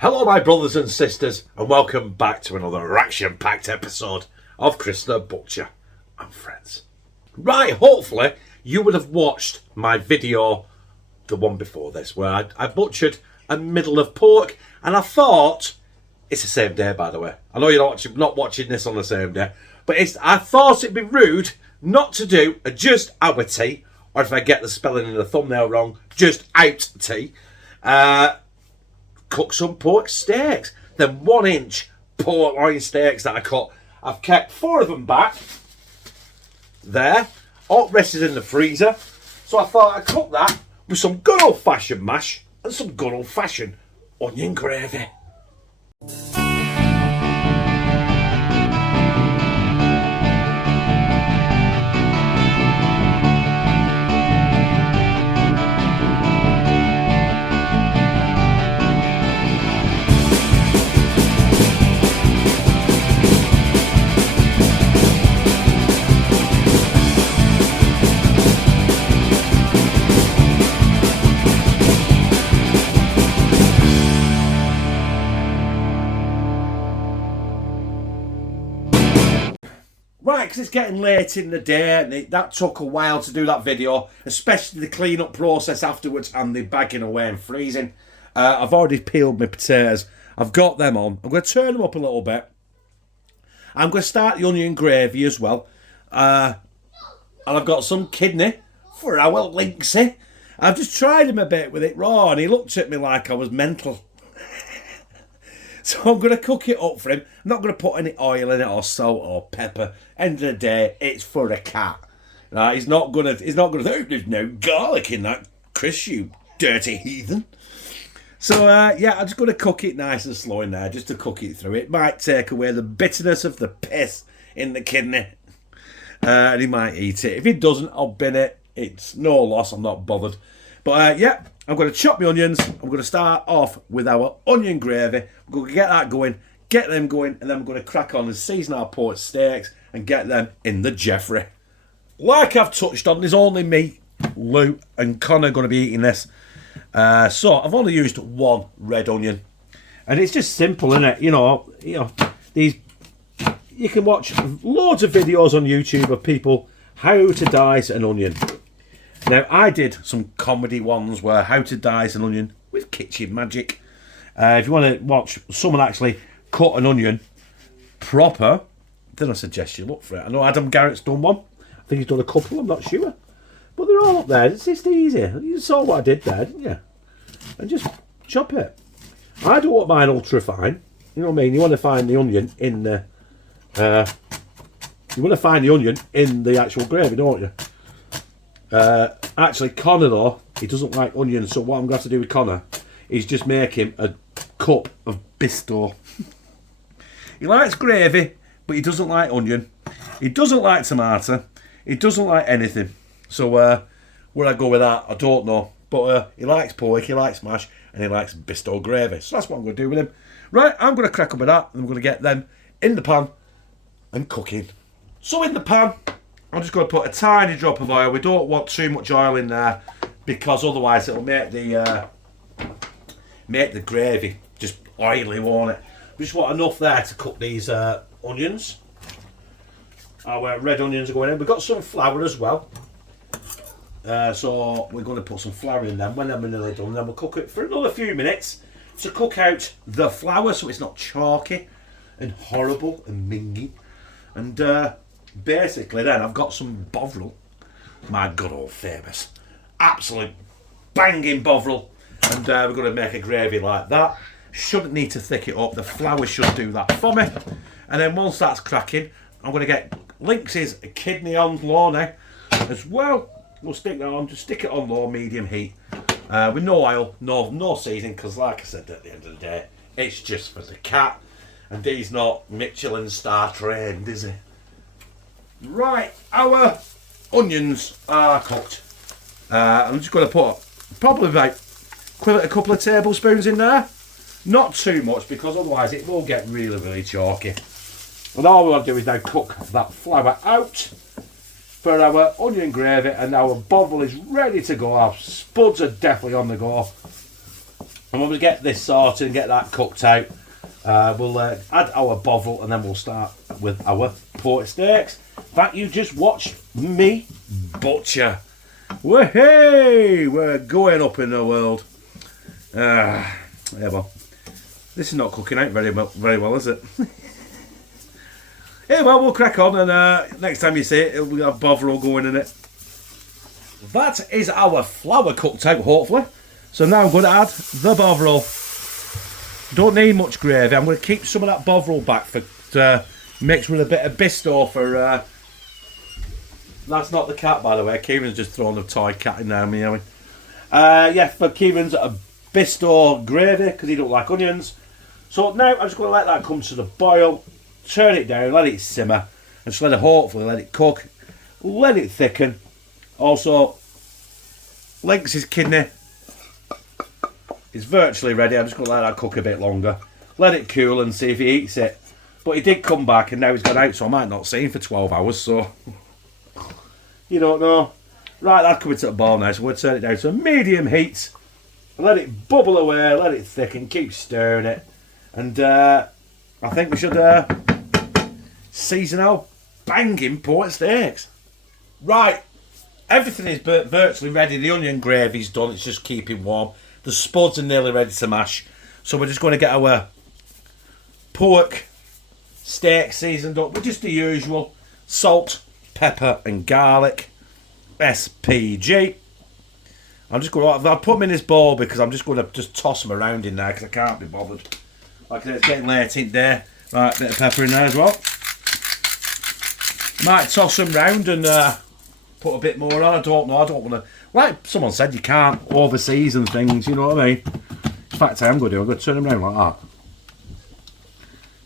Hello my brothers and sisters, and welcome back to another action-packed episode of Chris the Butcher and Friends. Right, hopefully you would have watched my video, the one before this, where I butchered a middle of pork, and I thought, it's the same day by the way, I know you're not watching this on the same day, but I thought it'd be rude not to do a just our tea, or if I get the spelling in the thumbnail wrong, just out tea. Cook some pork steaks. Then 1 inch pork loin steaks that I cut. I've kept 4 of them back. There. All rested in the freezer. So I thought I'd cook that with some good old fashioned mash and some good old fashioned onion gravy. Right, because it's getting late in the day, and that took a while to do that video, especially the clean-up process afterwards and the bagging away and freezing. I've already peeled my potatoes. I've got them on. I'm going to turn them up a little bit. I'm going to start the onion gravy as well. And I've got some kidney for our Linksy. I've just tried him a bit with it raw, and he looked at me like I was mental. So I'm going to cook it up for him. I'm not going to put any oil in it or salt or pepper. End of the day, it's for a cat. Right? He's not going to think there's no garlic in that, Chris, you dirty heathen. So yeah, I'm just going to cook it nice and slow in there, just to cook it through. It might take away the bitterness of the piss in the kidney, and he might eat it. If he doesn't, I'll bin it. It's no loss. I'm not bothered. But yeah, I'm going to chop my onions. I'm going to start off with our onion gravy. We're going to get that going, get them going, and then we're going to crack on and season our pork steaks and get them in the Jeffrey. Like I've touched on, there's only me, Lou, and Connor going to be eating this. So I've only used 1 red onion, and it's just simple, isn't it? You know, these. You can watch loads of videos on YouTube of people how to dice an onion. Now, I did some comedy ones where how to dice an onion with kitchen magic. If you want to watch someone actually cut an onion proper, then I suggest you look for it. I know Adam Garratt's done one. I think he's done a couple, I'm not sure. But they're all up there. It's just easy. You saw what I did there, didn't you? And just chop it. I don't want mine ultra fine. You know what I mean? You want to find the onion in the... you want to find the onion in the actual gravy, don't you? Actually, Connor though, he doesn't like onions, so what I'm going to have to do with Connor is just make him a cup of Bisto. He likes gravy, but he doesn't like onion. He doesn't like tomato. He doesn't like anything. So where I go with that, I don't know. But he likes pork, he likes mash, and he likes Bisto gravy. So that's what I'm going to do with him. Right, I'm going to crack up with that, and I'm going to get them in the pan and cooking. So in the pan, I'm just going to put a tiny drop of oil. We don't want too much oil in there because otherwise it'll make the gravy just oily, won't it? We just want enough there to cook these onions. Our red onions are going in. We've got some flour as well. So we're going to put some flour in them. When they're nearly done, then we'll cook it for another few minutes to cook out the flour so it's not chalky and horrible and mingy. And basically then I've got some bovril, my good old famous absolute banging bovril, and we're going to make a gravy like that. Shouldn't need to thick it up, the flour should do that for me. And then once that's cracking, I'm going to get Lynx's kidney on low now as well. We'll stick that on, just stick it on low, medium heat, with no oil, no seasoning, because like I said at the end of the day, it's just for the cat, and he's not Michelin star trained, is he? Right, our onions are cooked. I'm just going to put probably like a couple of tablespoons in there. Not too much because otherwise it will get really, really chalky. And all we want to do is now cook that flour out for our onion gravy, and our bovril is ready to go. Our spuds are definitely on the go. And when we get this sorted and get that cooked out, we'll add our bovril and then we'll start with our pork steaks that you just watched me butcher. Hey, we're going up in the world. Yeah, well, this is not cooking out very well, is it? Yeah, well, we'll crack on, and next time you see it, it'll have bovril going in it. That is our flour cooked out, hopefully. So now I'm going to add the bovril. Don't need much gravy. I'm going to keep some of that bovril back for mix with a bit of bisto for. That's not the cat, by the way. Kieran's just thrown a toy cat in there, meowing. Yeah, for Kieran's a bisto gravy because he don't like onions. So now I'm just going to let that come to the boil. Turn it down, let it simmer, and just hopefully let it cook, let it thicken. Also, Lynx's kidney is virtually ready. I'm just going to let that cook a bit longer, let it cool and see if he eats it. But he did come back and now he's gone out, so I might not see him for 12 hours, so you don't know. Right, that's coming to the boil now, so we'll turn it down to medium heat, let it bubble away, let it thicken, keep stirring it, and I think we should season our banging pork steaks. Right, everything is virtually ready. The onion gravy's done, it's just keeping warm. The spuds are nearly ready to mash. So we're just going to get our pork steak seasoned up with just the usual salt, pepper and garlic, SPG. I'm just going to, I'll put them in this bowl because I'm just going to just toss them around in there because I can't be bothered. Like I said, it's getting late in there. Right, a bit of pepper in there as well. Might toss them round and put a bit more on. I don't know. I don't want to. Like someone said, you can't over season things. You know what I mean? In fact, I'm going to do. I'm going to turn them around like that.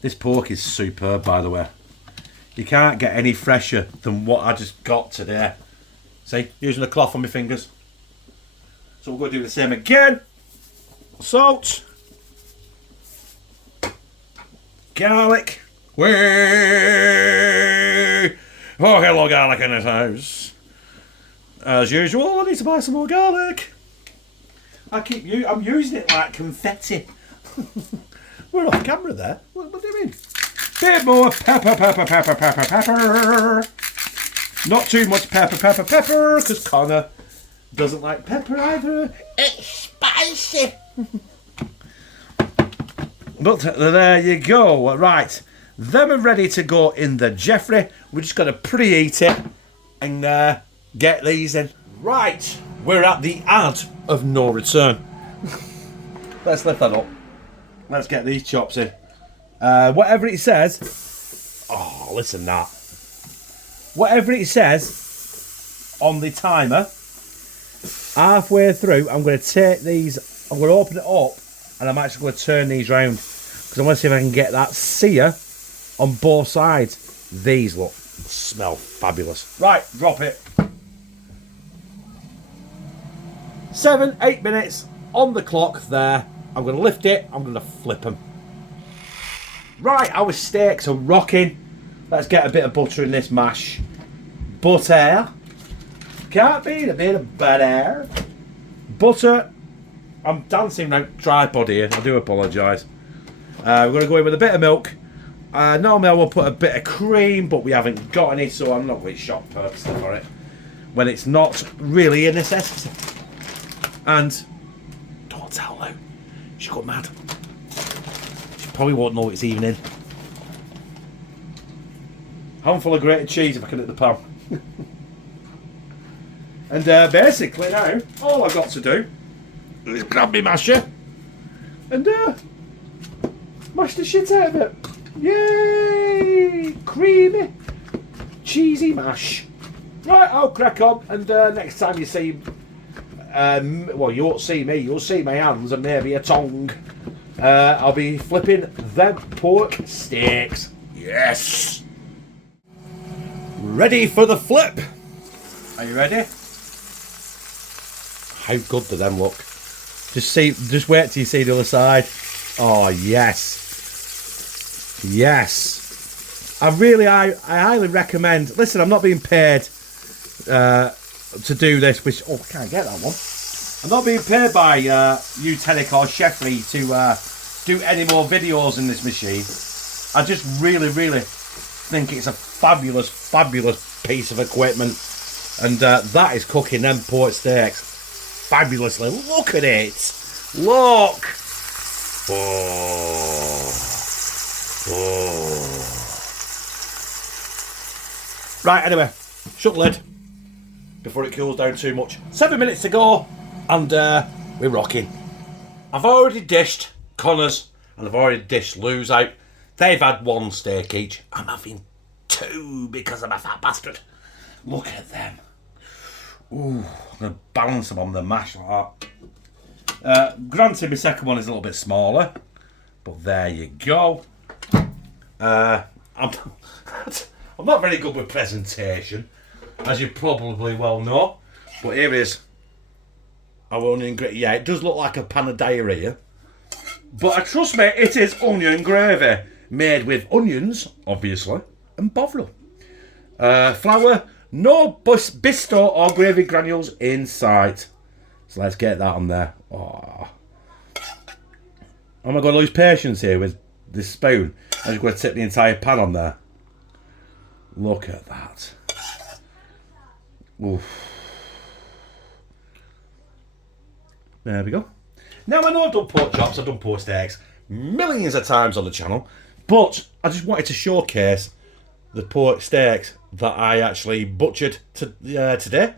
This pork is superb, by the way. You can't get any fresher than what I just got today. See, using a cloth on my fingers. So we're going to do the same again. Salt. Garlic. Way. Oh, hello, garlic in this house. As usual, I need to buy some more garlic. I'm using it like confetti. We're off camera there. What do you mean? Bit more pepper. Not too much pepper, because Connor doesn't like pepper either. It's spicy. But there you go. Right. Them are ready to go in the Jeffrey. We're just going to preheat it and get these in. Right. We're at the ad of no return. Let's lift that up. Let's get these chops in. Whatever it says. Oh, listen to that. Whatever it says on the timer, halfway through, I'm going to take these, I'm going to open it up, and I'm actually going to turn these round because I want to see if I can get that sear on both sides. These smell fabulous. Right, drop it. 7-8 minutes on the clock there. I'm going to lift it, I'm going to flip them. Right, our steaks are rocking. Let's get a bit of butter in this mash. Butter. Can't beat a bit of butter. Butter. I'm dancing around tripod here. I do apologise. We're going to go in with a bit of milk. Normally I will put a bit of cream, but we haven't got any, so I'm not really shot purposely for it. When it's not really a necessity. And don't tell Lou. She'll go mad. She probably won't know it's even in. Handful of grated cheese if I can hit the pan. And basically now, all I've got to do is grab my masher and mash the shit out of it. Yay! Creamy, cheesy mash. Right, I'll crack on, and next time you see, well, you won't see me, you'll see my hands and maybe a tongue. I'll be flipping them pork steaks. Yes! Ready for the flip. Are you ready? How good do them look? Just wait till you see the other side. Oh yes, yes. I highly recommend. Listen, I'm not being paid to do this. Which I can't get that one. I'm not being paid by Utenic or Sheffrey to do any more videos in this machine. I just really think it's a fabulous, fabulous piece of equipment. And that is cooking them pork steaks fabulously. Look at it. Look. Oh. Oh. Right, anyway, shut the lid before it cools down too much. 7 minutes to go, and we're rocking. I've already dished Connor's, and I've already dished Lou's out. They've had one steak each. I'm having two because I'm a fat bastard. Look at them. Ooh, I'm going to balance them on the mash like that. Granted, my second one is a little bit smaller, but there you go. I'm not very good with presentation, as you probably well know, but here is our onion gravy. Yeah, it does look like a pan of diarrhea, but trust me, it is onion gravy made with onions, obviously, and bovril. Flour, no bisto or gravy granules in sight. So let's get that on there. Oh, am I going to lose patience here with this spoon? I'm just going to tip the entire pan on there. Look at that. Oof. There we go. Now, I know I've done pork chops, I've done pork steaks millions of times on the channel, but I just wanted to showcase the pork steaks that I actually butchered today,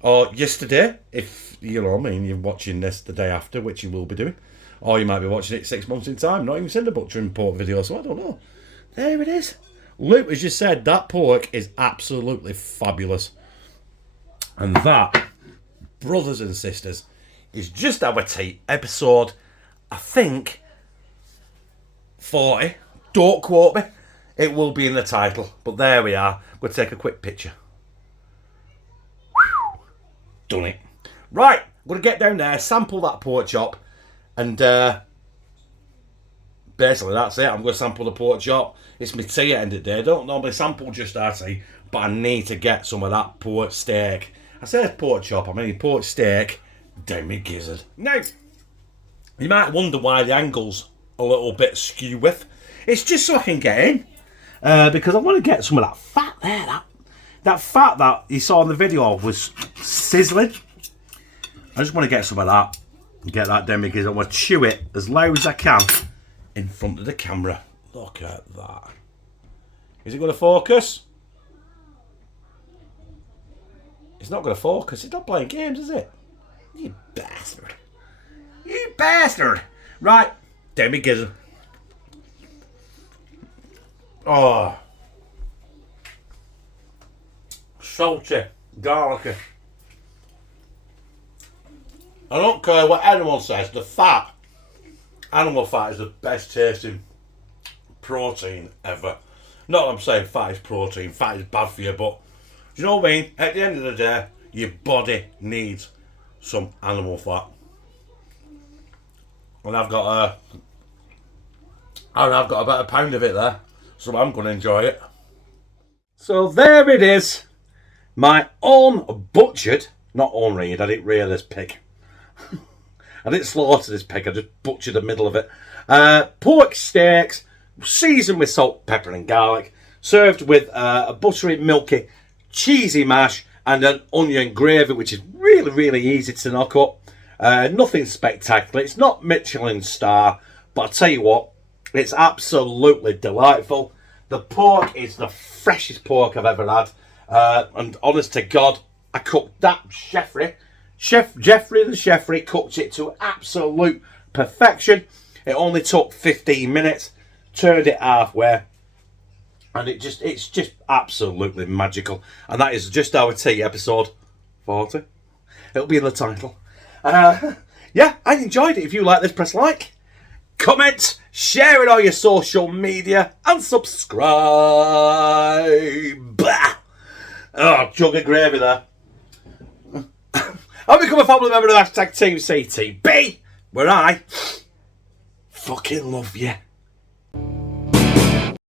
or yesterday, if you know what I mean, you're watching this the day after, which you will be doing, or you might be watching it 6 months in time, not even seen the butchering pork video, so I don't know. There it is. Luke has just said that pork is absolutely fabulous. And that, brothers and sisters, is just our tea episode, I think, 40. Don't quote me. It will be in the title. But there we are. We'll take a quick picture. Whew. Done it. Right. I'm going to get down there, sample that pork chop, and basically that's it. I'm going to sample the pork chop. It's my tea at the end of the day. I don't normally sample just our tea, but I need to get some of that pork steak. I say pork chop, I mean pork steak down my gizzard. Now, you might wonder why the angle's a little bit skew with. It's just so I can get in. Because I want to get some of that fat there. That fat that you saw in the video was sizzling. I just want to get some of that. Get that down my gizzard. I want to chew it as loud as I can in front of the camera. Look at that. Is it going to focus? It's not going to focus. It's not playing games, is it? You bastard. You bastard. Right. Down my gizzard. Oh. Salty. Garlicky. I don't care what anyone says. The fat. Animal fat is the best tasting protein ever. Not that I'm saying fat is protein. Fat is bad for you, but do you know what I mean? At the end of the day, your body needs some animal fat. And I've got about a pound of it there, so I'm going to enjoy it. So there it is, my own butchered, not own reared, I didn't rear this pig. I didn't slaughter this pig, I just butchered the middle of it. Pork steaks, seasoned with salt, pepper and garlic, served with a buttery, milky, cheesy mash and an onion gravy, which is really, really easy to knock up. Nothing spectacular. It's not Michelin star, but I'll tell you what, it's absolutely delightful. The pork is the freshest pork I've ever had. And honest to God, I cooked that Chef Jeffrey the Cheffrey cooked it to absolute perfection. It only took 15 minutes, turned it halfway, and it's just absolutely magical. And that is just our tea episode 40. It'll be in the title. Yeah, I enjoyed it. If you like this, press like, comment, share it on your social media, and subscribe. Oh, jug of gravy there. I've become a family member of the hashtag Team CTB, where I fucking love you.